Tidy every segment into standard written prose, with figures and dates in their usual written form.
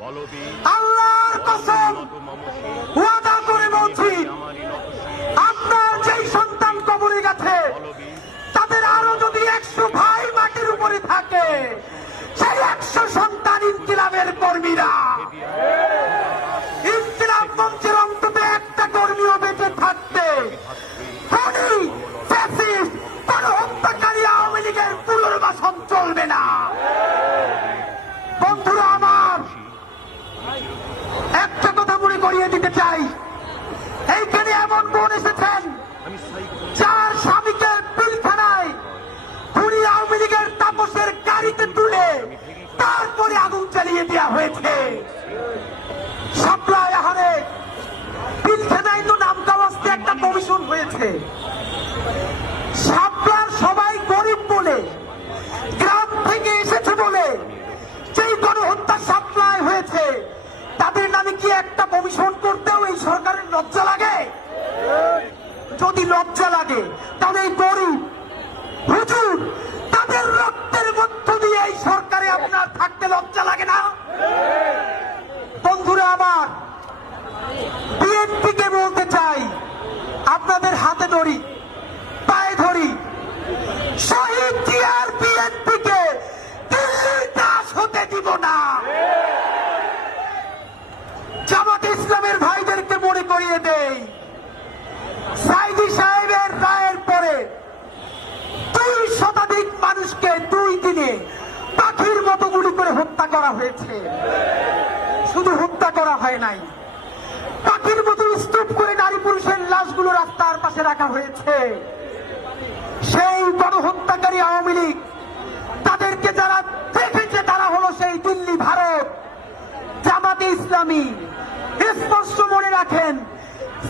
আল্লাহর কসম ওয়াদা করে বলছি, আপনার যেই সন্তান কবরে গেছে তাদের আরো যদি 100 ভাই মাটির উপরে থাকে, সেই 100 সন্তান ইনকিলাবের কর্মীরা। ইনকিলাব মঞ্চের অন্তত একটা কর্মীও বেঁচে থাকতে কোন হত্যাকারী আওয়ামী লীগের পুনর্বাসন চলবে না। বন্ধুরা আমার, একটা কথা মনে করিয়ে দিতে চাই, এইখানে এমন বোন এসেছেন যার স্বামীকে পিলখানায় খুনি আওয়ামী লীগের তাপসের গাড়িতে তুলে তারপরে আগুন চালিয়ে দেওয়া হয়েছে। সাপ্লাই আহারে পিলখানায় তো নাম কাওয়াজতে একটা কমিশন হয়েছে। সাপ্লার সবাই গরিব বলে, গ্রাম থেকে এসেছে বলে যেই গণহত্যা সাপ্লাই হয়েছে, তাদের নামে কি একটা কমিশন করতেও এই সরকারের লজ্জা লাগে? যদি লজ্জা লাগে তাহলে এই গরিব হুজুর তাদের রক্তের মধ্য দিয়ে এই সরকারে আপনার থাকতে লজ্জা লাগে না? বন্ধুরা আমার, বিএনপিকে বলতে চাই, আপনাদের হাতে ধরি, পায়ে ধরি, শহীদ জিয়ার বিএনপিকে দিল্লির দাস হতে দিব না। জামাত ইসলামের ভাইদেরকে মনে করিয়ে দেই, সাইদি সাহেবের রায়ের পরে 2 শতাধিক মানুষকে 2 দিনে পাখির মতো গুলি করে হত্যা করা হয়েছে। শুধু হত্যা করা হয় নাই, পাখির মতো স্তূপ করে নারী পুরুষের লাশগুলো রাস্তার পাশে রাখা হয়েছে। সেই গণহত্যাকারী আওয়ামী লীগ, তাদেরকে যারা দেখেছে তারা হলো সেই দিল্লি, ভারত, জামাতে ইসলামী। স্পষ্ট মনে রাখেন,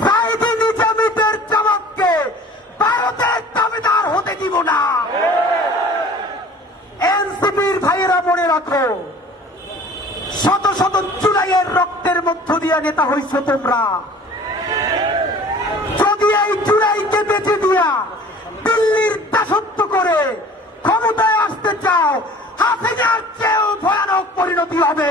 সাইদি নিজামীদের জামাতকে ভারতের দাবিদার হতে দিব না। এনসিপির ভাইয়েরা মনে রাখো, শত শত জুলাইয়ের রক্তের মধ্য দিয়ে নেতা হইছ তোমরা। যদি এই জুলাইকে বেঁচে দিয়া দিল্লির দাসত্ব করে ক্ষমতায় আসতে চাও, হাসিনার চেয়েও ভয়ানক পরিণতি হবে।